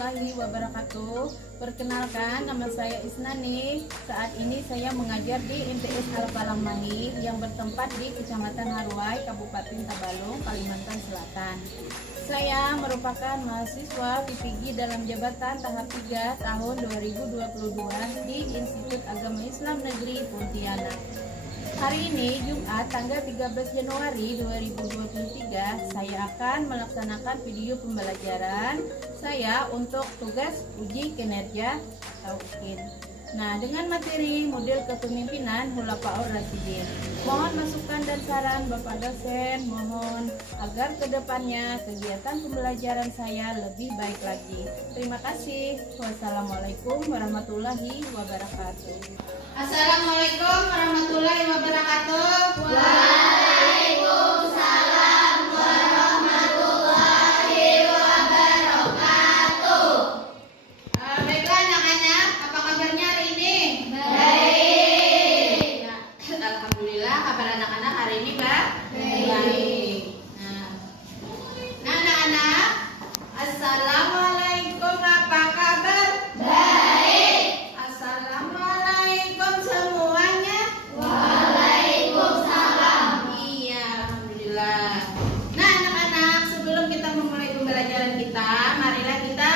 warahmatullahi wabarakatuh. Perkenalkan, nama saya Isnani. Saat ini saya mengajar di MTS Al-Falah Mahir yang bertempat di Kecamatan Haruai, Kabupaten Tabalong, Kalimantan Selatan. Saya merupakan mahasiswa PPG dalam jabatan tahap 3 tahun 2022 di Institut Agama Islam Negeri Pontianak. Hari ini Jumat tanggal 13 Januari 2023 saya akan melaksanakan video pembelajaran saya untuk tugas uji kinerja tauhid. Nah, dengan materi model kepemimpinan Khulafaur Rasyidin. Mohon masukan dan saran Bapak dosen, mohon agar kedepannya kegiatan pembelajaran saya lebih baik lagi. Terima kasih. Wassalamualaikum warahmatullahi wabarakatuh. Assalamualaikum warahmatullahi wabarakatuh. Waalaikumsalam warahmatullahi wabarakatuh. Baiklah anak-anak, apa kabarnya hari ini? Baik. Ya, alhamdulillah kabar anak-anak hari ini baik. Nah, anak-anak, assalamualaikum, apa kabar? Baik. Assalamualaikum semuanya. Waalaikumsalam. Iya, alhamdulillah. Nah, anak-anak, sebelum kita memulai pembelajaran kita, marilah kita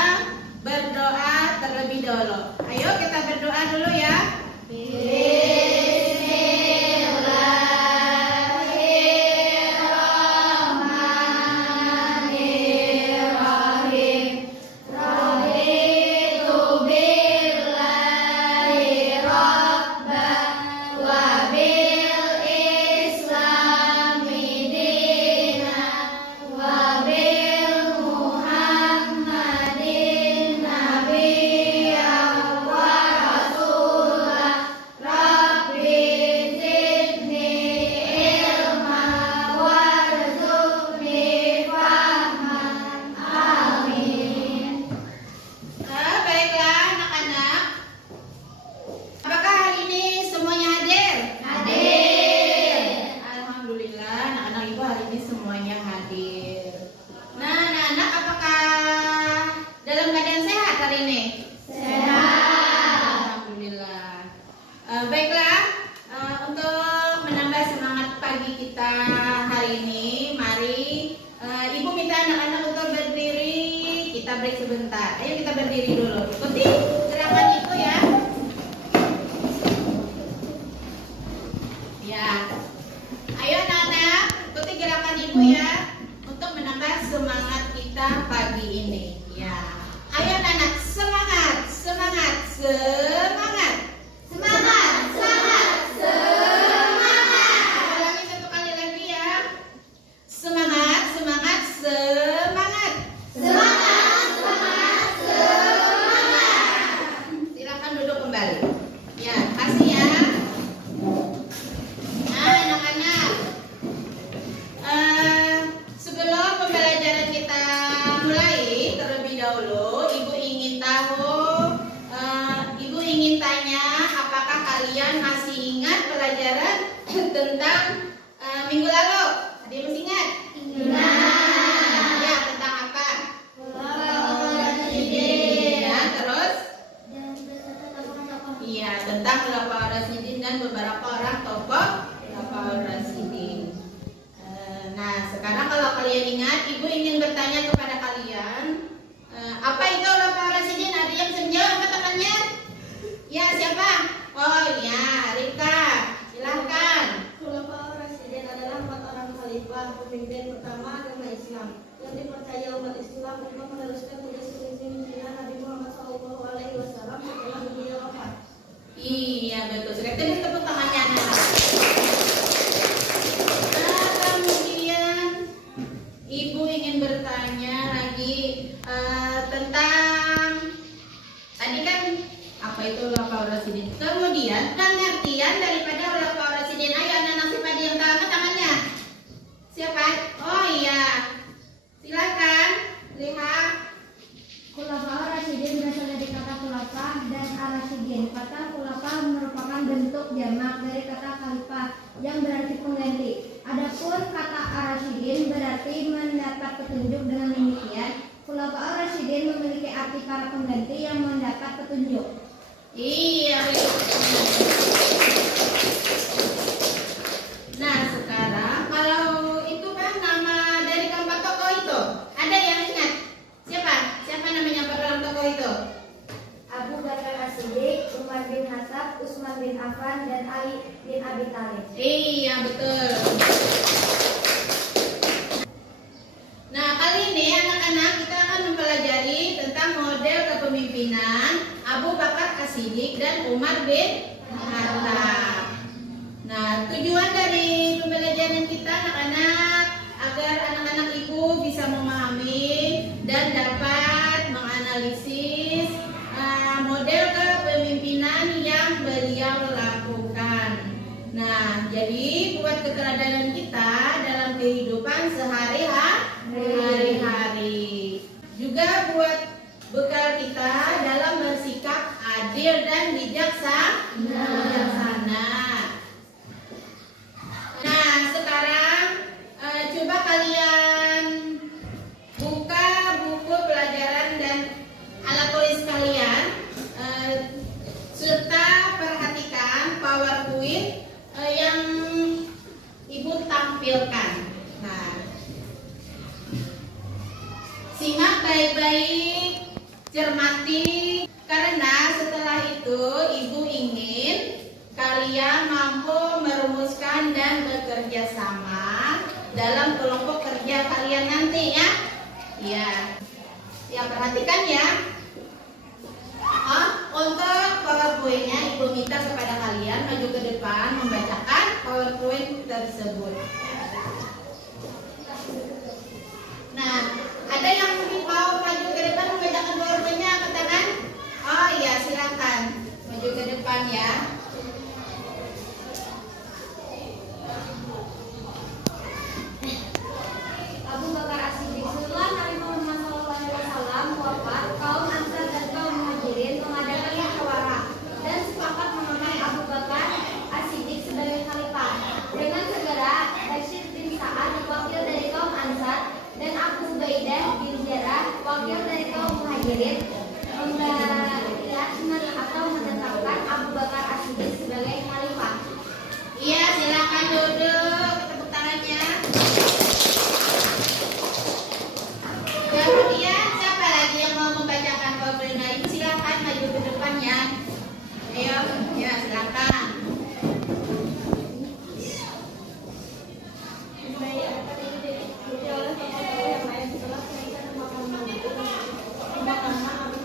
berdoa terlebih dahulu. Ayo kita berdoa dulu ya. Bismillahirrahmanirrahim. Raditu billahi rabban wa bil islami dinan wa bil muhammadin nabiyyan wa rasulah. Rabbi zidni ilma warzuqni fahman. Amin. Baiklah anak-anak. Apakah hari ini semuanya hadir? Hadir. Alhamdulillah, anak-anak ibu hari ini semuanya hadir. Nah, anak-anak, apakah dalam keadaan sehat hari ini? Sehat. Alhamdulillah. Baiklah, untuk menambah semangat pagi kita hari ini, mari ibu minta anak-anak untuk berdiri. Kita break sebentar. Ayo kita berdiri dulu. Ikuti gerakan ibu ya. Ya. Ayo anak-anak, ikuti gerakan ibu ya untuk menambah semangat kita pagi ini. Ya. Ayo anak-anak, semangat, semangat, semangat. Semangat, semangat, semangat. Ulangi satu kali lagi ya. Semangat, semangat, semangat. Semangat, semangat, semangat. Silakan duduk kembali. Ya, kasih ya. Nah, anak-anak, sebelum pembelajaran kita mulai terlebih dahulu, ibu ingin tahu, ibu ingin tanya, apakah kalian masih ingat pelajaran tentang minggu lalu? Ada yang masih ingat? Ingat. Ya, tentang apa? Khulafaur Rasyidin. Ya, terus? Dan beserta tokoh-tokoh. Iya, tentang Khulafaur Rasyidin dan beberapa orang tokoh Khulafaur Rasyidin. Nah, sekarang kalau kalian ingat, ibu ingin bertanya kepada kalian, apa itu Khulafaur Rasyidin? Ada yang bisa menjawab, angkat tangannya? Ya, siapa? Oh iya, Rika, silahkan. Khulafaur Rasyidin adalah 4 orang khalifah pemimpin pertama agama Islam yang dipercaya umat Islam untuk meneruskan tugas kepemimpinan Nabi Muhammad SAW setelah beliau wafat. Iya, betul sekali. Tepuk tepuk tangannya anak-anak. Nah, kemudian ibu ingin bertanya lagi tentang tadi kan apa itu Khulafaur Rasyidin. Kemudian pengertian daripada Khulafaur Rasyidin. Ayo anak-anak, siapa yang tahu? Angkat tangannya. Siapa? Oh iya. Silakan lihat. Khulafaur Rasyidin berasal dari kata khulafah dan ar-rasyidin. Kata khulafah merupakan bentuk jamak dari kata khalifah yang berarti pengganti. Adapun kata ar-rasyidin berarti mendapat petunjuk. Dengan demikian, Khulafaur Rasyidin memiliki arti para pengganti yang mendapat petunjuk. Iya, nah sekarang kalau itu kan nama dari keempat tokoh itu, ada yang ingat? Siapa namanya empat orang tokoh itu? Abu Bakar As-Siddiq, Umar bin Khattab, Utsman bin Affan, dan Ali bin Abi Thalib. Iya betul. Nah kali ini anak-anak kita akan mempelajari tentang model kepemimpinan Abu Bakar As-Siddiq dan Umar bin Khattab. Nah tujuan dari pembelajaran kita anak-anak agar anak-anak ibu bisa memahami dan dapat menganalisis model kepemimpinan yang beliau lakukan. Nah, jadi buat keteladanan kita dalam kehidupan sehari-hari. Juga buat bekal kita dalam bersikap adil dan bijaksana. Nah, sekarang coba kalian buka buku pelajaran dan alat tulis kalian, serta perhatikan PowerPoint yang ibu tampilkan. Nah, simak baik-baik, cermati, karena setelah itu ibu ingin kalian mampu merumuskan dan bekerja sama dalam kelompok kerja kalian nanti ya. Iya. Ya perhatikan ya. Untuk PowerPoint-nya ibu minta kepada kalian maju ke depan membacakan PowerPoint tersebut. Nah, ada yang mau maju ke depan membacakan PowerPoint-nya, angkat tangan. Oh iya, silakan maju ke depan ya. Abu Bakar As-Siddiq. Setelah Nabi Muhammad SAW wafat, kaum Ansar dan kaum Muhajirin mengadakan musyawarah dan sepakat memilih Abu Bakar As-Siddiq sebagai khalifah. Dengan segera, Rashid bin Sa'ad, wakil dari kaum Ansar, dan Abu Ubaidah bin Jarrah, wakil dari kaum Muhajirin, menetapkan Abu Bakar As-Siddiq sebagai khalifah. Iya, silakan duduk, tepuk tangannya. Kemudian siapa lagi yang mau membacakan PowerPoint-nya? Ibu silakan maju ke depannya. Ayo, ya silakan. Diikuti oleh tokoh-tokoh yang lain setelah selesai pemakaman Abu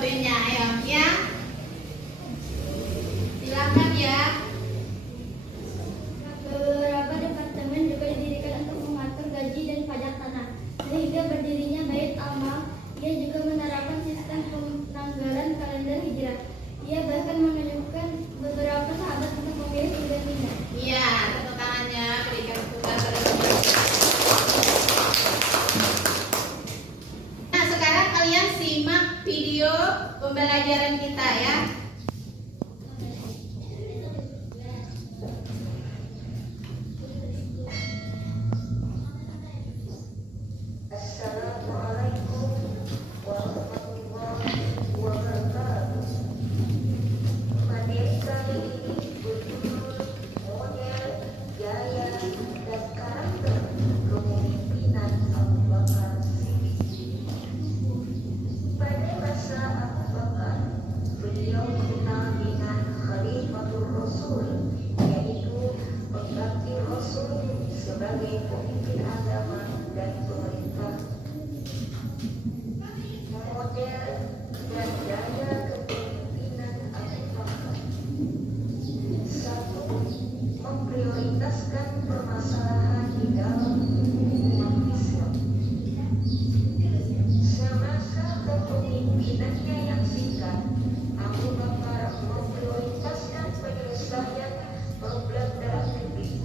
bantuinnya, ayo ya. Silakan ya. Beberapa departemen juga didirikan untuk mengatur gaji dan pajak tanah, sehingga berdirinya Bait Amal. Ia juga menerapkan sistem penganggaran kalender hijrah. Ia bahkan menunjukkan beberapa sahabat untuk memilih pindah-pindah. Iya, tepuk tangannya, berikan tepuk tangan. Nah, sekarang kalian simak video pembelajaran kita ya. Assalamualaikum warahmatullahi wabarakatuh. Materi kali ini berjudul model, gaya, dan karakter kepemimpinan Abu Bakar Siddiq. Pada masa Abu Bakar, beliau dikenal dengan Khalifatul Rasul, yaitu pengganti Rasul sebagai pemimpin agama dan pemerintah. Model dan gaya kepemimpinan Abu Bakar. 1. Memprioritaskan permasalahan di dalam umat Islam. Semasa kepemimpinannya yang singkat, Abu Bakar memprioritaskan penyelesaian problem dalam negeri.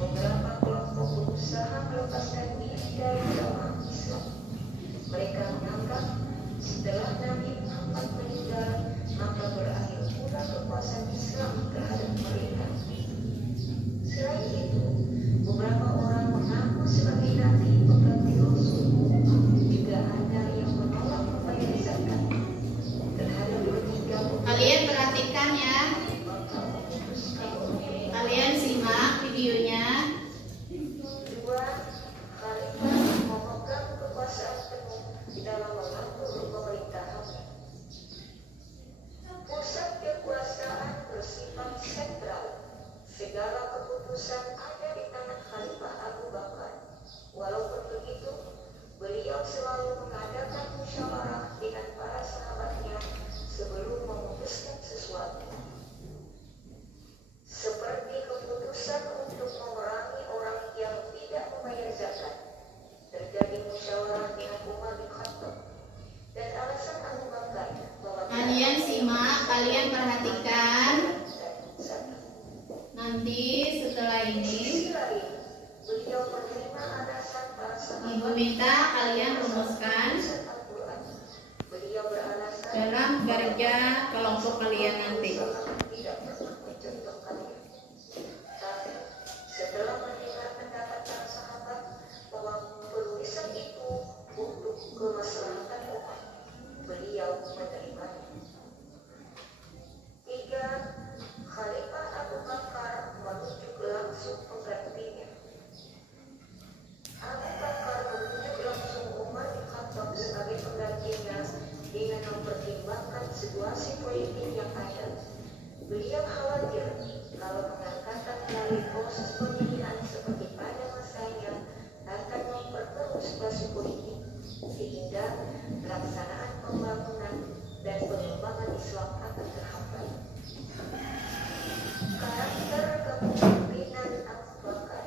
Beberapa kelompok berusaha melepaskan diri dari jamaah Islam. Mereka menganggap setelah Nabi Muhammad meninggal, maka berakhir pula kekuasaan Islam terhadap mereka. Selain itu, beberapa orang mengaku sebagai nabi pengganti Rasul. Juga ada yang menolak membayar zakat. Terhadap ketiga Kalian perhatikan ya. Kalian simak videonya. 2. Khalifah memegang kekuasaan penuh di dalam mengatur pemerintahan. Pusat kekuasaan bersifat sentral. Segala keputusan ada di tangan Khalifah Abu Bakar. Walaupun begitu, beliau selalu mengadakan musyawarah dengan para sahabatnya sebelum memutuskan sesuatu. Seperti keputusan untuk memerangi orang yang tidak membayar zakat. Terjadi musyawarah dengan Umar bin Khattab. Dan alasan Abu Bakar bahwa Kalian simak, kalian perhatikan. Nanti setelah ini sisi lain, beliau menerima alasan para sahabat Ibu minta kalian rumuskan Al-Quran. Beliau beralasan dalam kerja kelompok kalian nanti. tidak pernah mencontohkannya. Tapi setelah mendengar pendapat para sahabat bahwa penulisan itu untuk kemaslahatan umat, beliau menerimanya. 3. Khalifah Abu Bakar menunjuk langsung penggantinya. Abu Bakar menunjuk langsung Umar bin Khattab sebagai penggantinya dengan mempertimbangkan situasi politik yang ada. Beliau khawatir kalau pengangkatan dari proses pemilihan seperti pada masanya akan memperkeruh situasi politik, sehingga pelaksanaan pembangunan dan pengembangan Islam akan terhambat. Karakter kepemimpinan Abu Bakar.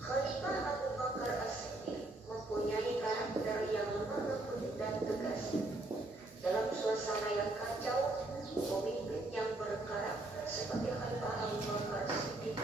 Khalifah Abu Bakar As-Siddiq mempunyai karakter yang lemah lembut dan tegas. Dalam suasana yang kacau, pemimpin yang berkarakter seperti Khalifah Abu Bakar As-Siddiq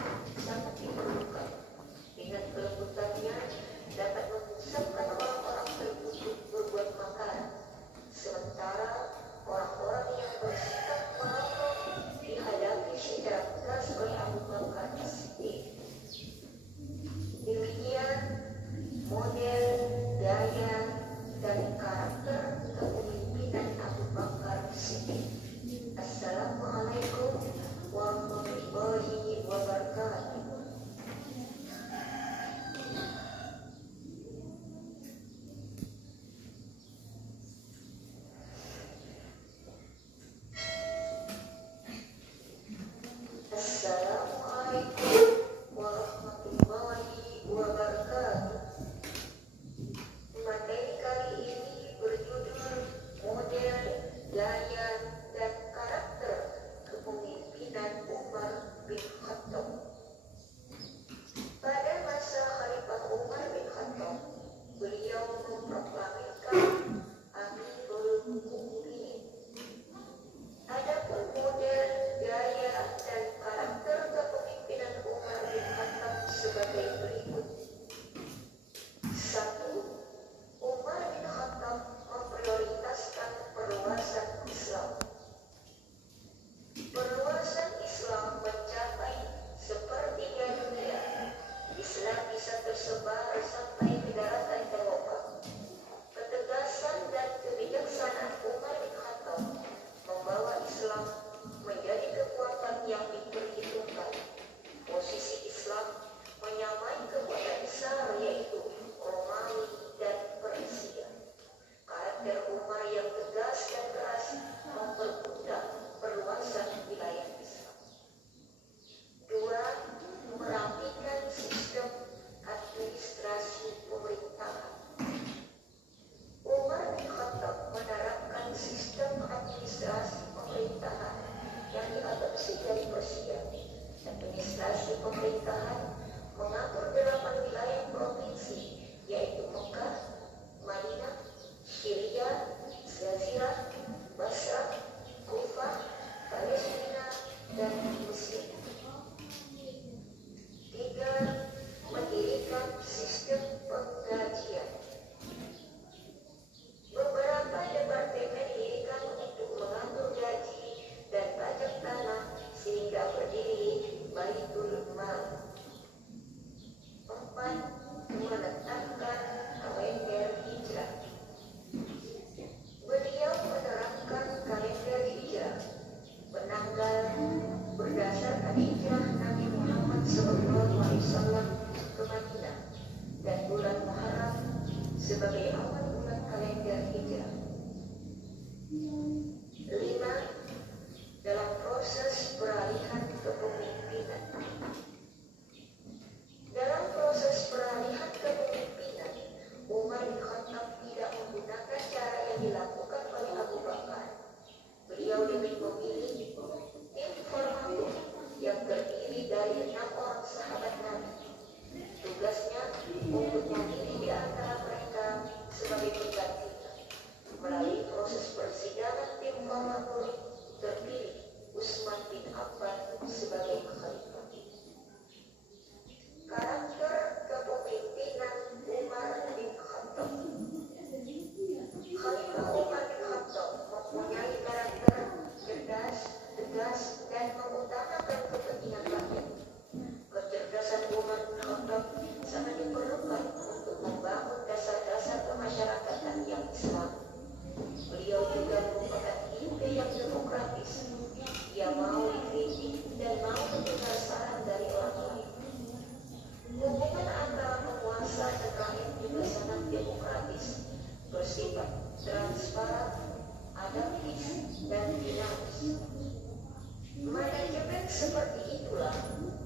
Manajemen seperti itulah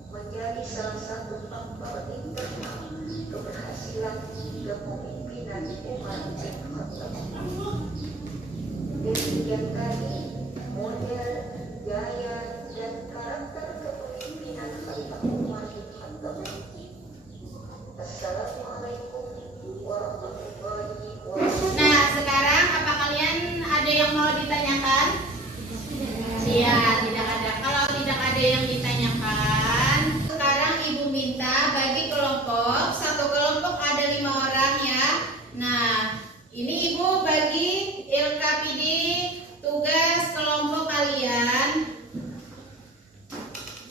menjadi salah satu faktor internal keberhasilan kepemimpinan Umar bin Khattab. Demikian tadi model, gaya, dan karakter kepemimpinan Khalifah Umar bin Khattab. Assalamualaikum warahmatullahi wabarakatuh. Nah, sekarang apa kalian ada yang mau ditanyakan? Iya, tidak ada. Kalau tidak ada yang ditanyakan, sekarang Ibu minta bagi kelompok. Satu kelompok ada 5 orang ya. Nah, ini Ibu bagi LKPD tugas kelompok kalian.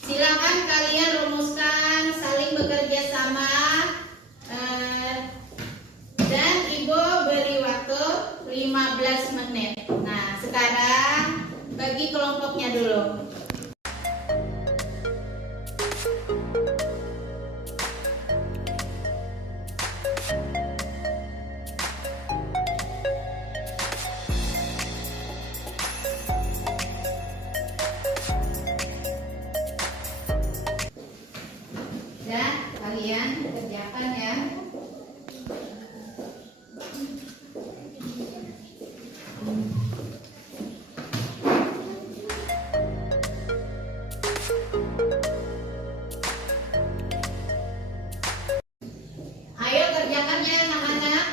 Silakan kalian rumuskan, saling bekerja sama. Dan Ibu beri waktu 15 menit. Nah, sekarang bagi kelompoknya dulu. Ya, kalian kerjakan ya. Ayo kerjakan ya anak-anak.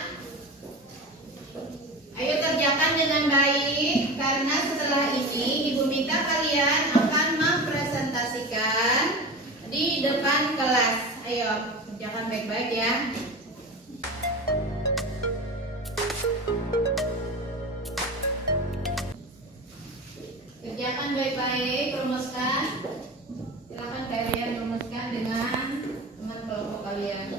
Ayo kerjakan dengan baik karena setelah ini Ibu minta kalian akan mempresentasikan di depan kelas. Ayo kerjakan baik-baik ya. Kerjakan baik-baik, rumuskan. Silakan kalian rumuskan dengan teman kelompok kalian.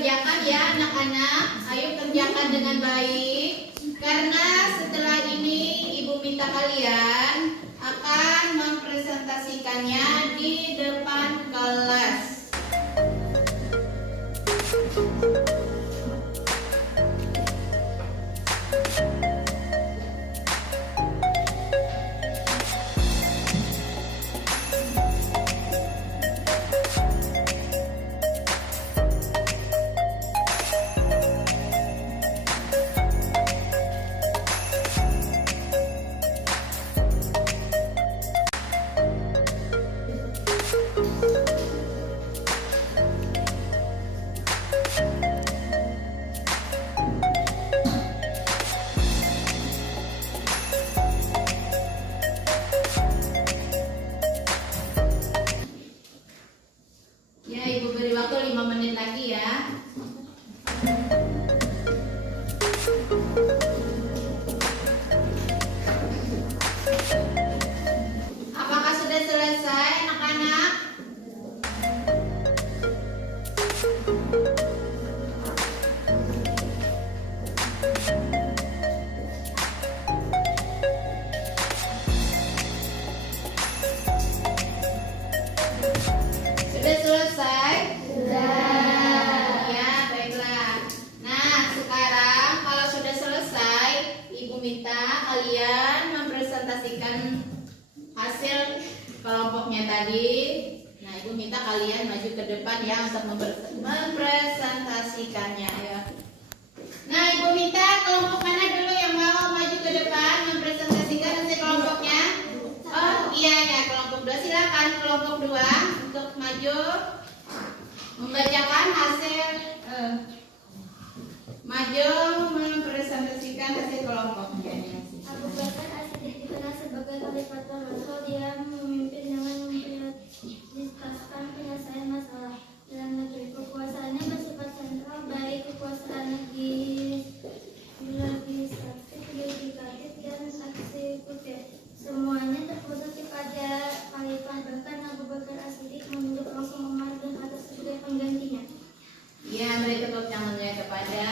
dikerjakan ya anak-anak. Ayo kerjakan dengan baik. Karena setelah ini Ibu minta kalian akan mempresentasikannya di depan kelas. Ya, Ibu beri waktu 5 menit lagi ya. Apakah sudah selesai anak-anak? Sudah selesai? Ya, baiklah. Nah, sekarang kalau sudah selesai, Ibu minta kalian mempresentasikan hasil kelompoknya tadi. Nah, Ibu minta kalian maju ke depan ya untuk mempresentasikannya ya. Nah, Ibu minta kelompok mana dulu yang mau maju ke depan mempresentasikan hasil kelompoknya? Oh, iya ya, kelompok 2 silakan. Kelompok 2 untuk maju membacakan hasil maju mempresentasikan hasil kelompoknya. Abu Bakar As-Siddiq dikenal sebagai Khalifatul Rasul. Dia memimpin dengan mendiskusikan penyelesaian masalah dalam negeri. Kekuasaannya bersifat sentral, baik kekuasaan legislatif, yudikatif, dan eksekutif. Semuanya terpusat kepada Khalifah. Bahkan Abu Bakar As-Siddiq menunjuk langsung Umar bin Khattab sebagai penggantinya. Ya, beri tepuk tangannya kepada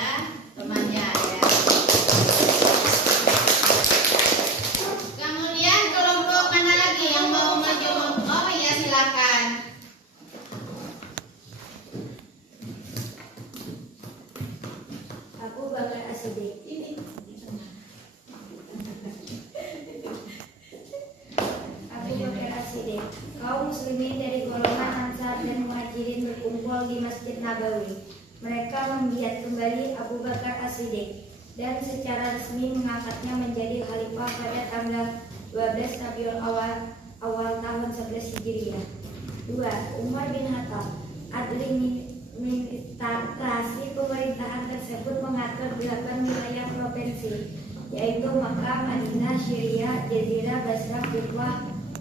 temannya ya. Kemudian kelompok mana lagi yang mau maju? Oh ya, silakan. Abu Bakar As-Siddiq. Abu Bakar As-Siddiq. Kaum muslimin dari golongan Ansar dan Muhajirin berkumpul di Masjid Nabawi. Mereka membiat kembali Abu Bakar As-Siddiq dan secara resmi mengangkatnya menjadi khalifah pada tanggal 12 Rabiul Awal tahun 11 Hijriah. 2. Umar bin Khattab. Administrasi pemerintahan tersebut mengatur 8 wilayah provinsi, yaitu Makkah, Madinah, Syria, Jazirah, Basrah, Kufah,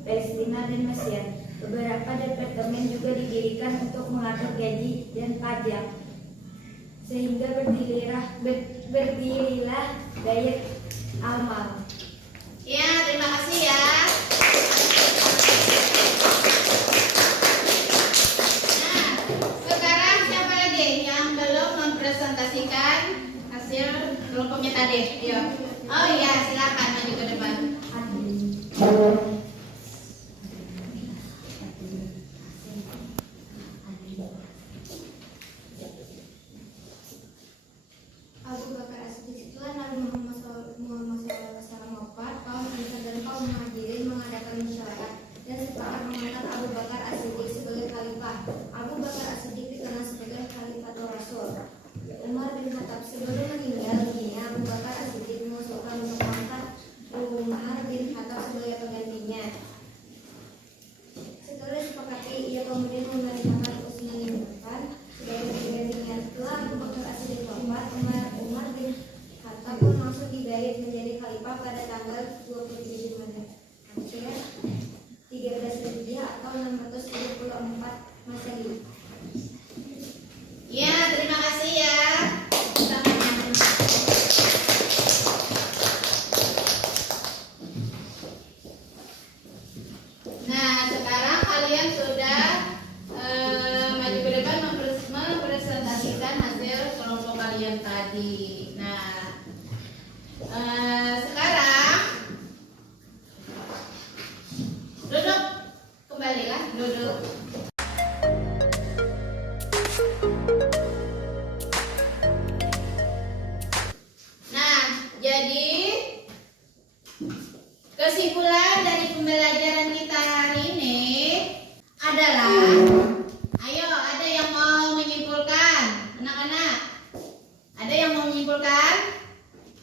Palestina, dan Mesir. Beberapa departemen juga didirikan untuk mengatur gaji dan pajak, sehingga berdirilah Bait al-Mal. Ya, terima kasih ya. Nah, sekarang siapa lagi yang belum mempresentasikan hasil kelompoknya tadi? Ayo. Oh iya, silakan maju ke depan. Abu Bakar As-Siddiq. Setelah Nabi Muhammad SAW wafat, kaum Ansar dan kaum Muhajirin mengadakan musyawarah dan sepakat mengangkat Abu Bakar As-Siddiq sebagai khalifah. Abu Bakar As-Siddiq dikenal sebagai Khalifatul Rasul. Umar bin Khattab. Sebelum meninggal dunia, Abu Bakar As-Siddiq mengusulkan untuk mengangkat Umar bin Khattab sebagai penggantinya. Setelah disepakati, ia kemudian memerintahkan Utsman bin Affan sebagai penggantinya. Setelah Abu Bakar As-Siddiq wafat, Umar bin Khattab pun langsung dibait menjadi khalifah pada tanggal 27 Jumadil Akhir 13 Hijriah atau 674 Masehi. Ya, terima kasih ya. Nah, sekarang kalian sudah maju ke depan mempresentasikan hasil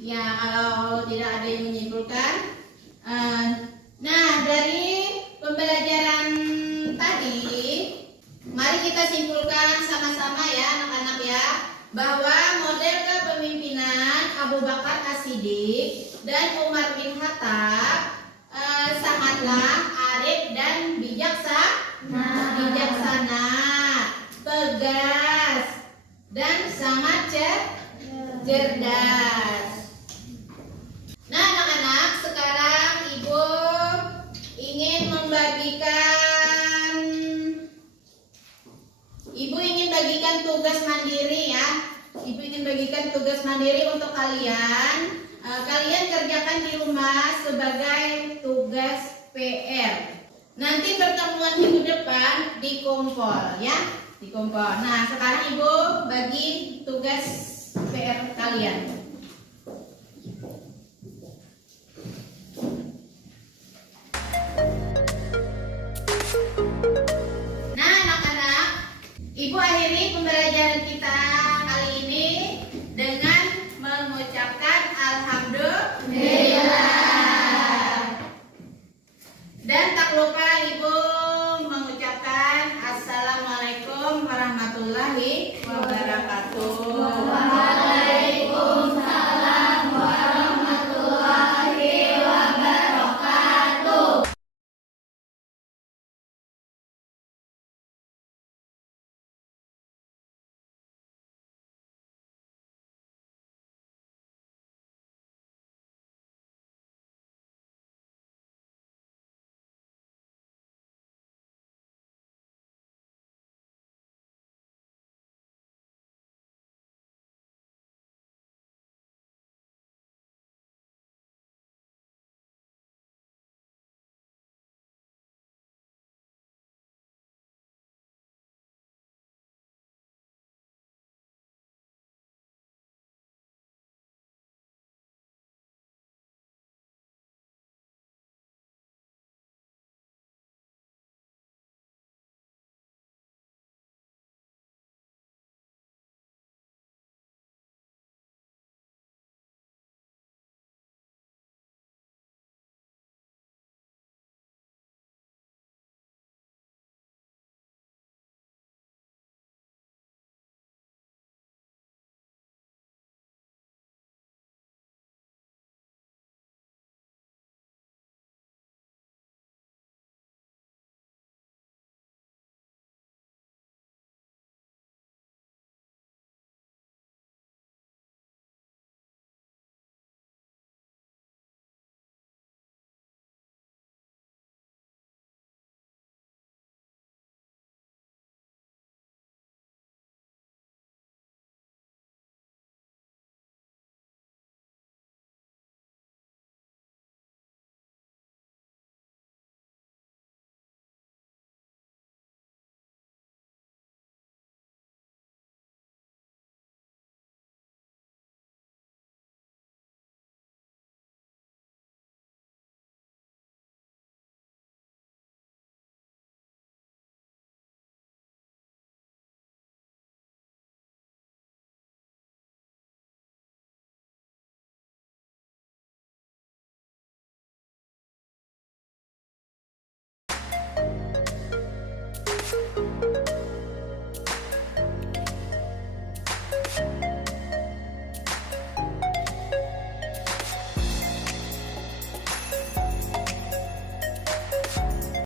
Ya, kalau tidak ada yang menyimpulkan. Nah, dari pembelajaran tadi, mari kita simpulkan sama-sama ya anak-anak ya, bahwa model kepemimpinan Abu Bakar As-Siddiq dan Umar bin Khattab sangatlah arif dan bijaksana, tegas, dan sangat cerdas. Nah, anak-anak, sekarang Ibu ingin bagikan tugas mandiri ya. Ibu ingin bagikan tugas mandiri untuk kalian. Kalian kerjakan di rumah sebagai tugas PR. Nanti pertemuan minggu depan di kompol ya, di kompol. Nah, sekarang Ibu bagi tugas PR kalian. Nah, anak-anak, Ibu akhiri pembelajaran kita kali ini dengan mengucapkan alhamdulillah. Dan tak lupa Ibu mengucapkan assalamualaikum warahmatullahi wabarakatuh.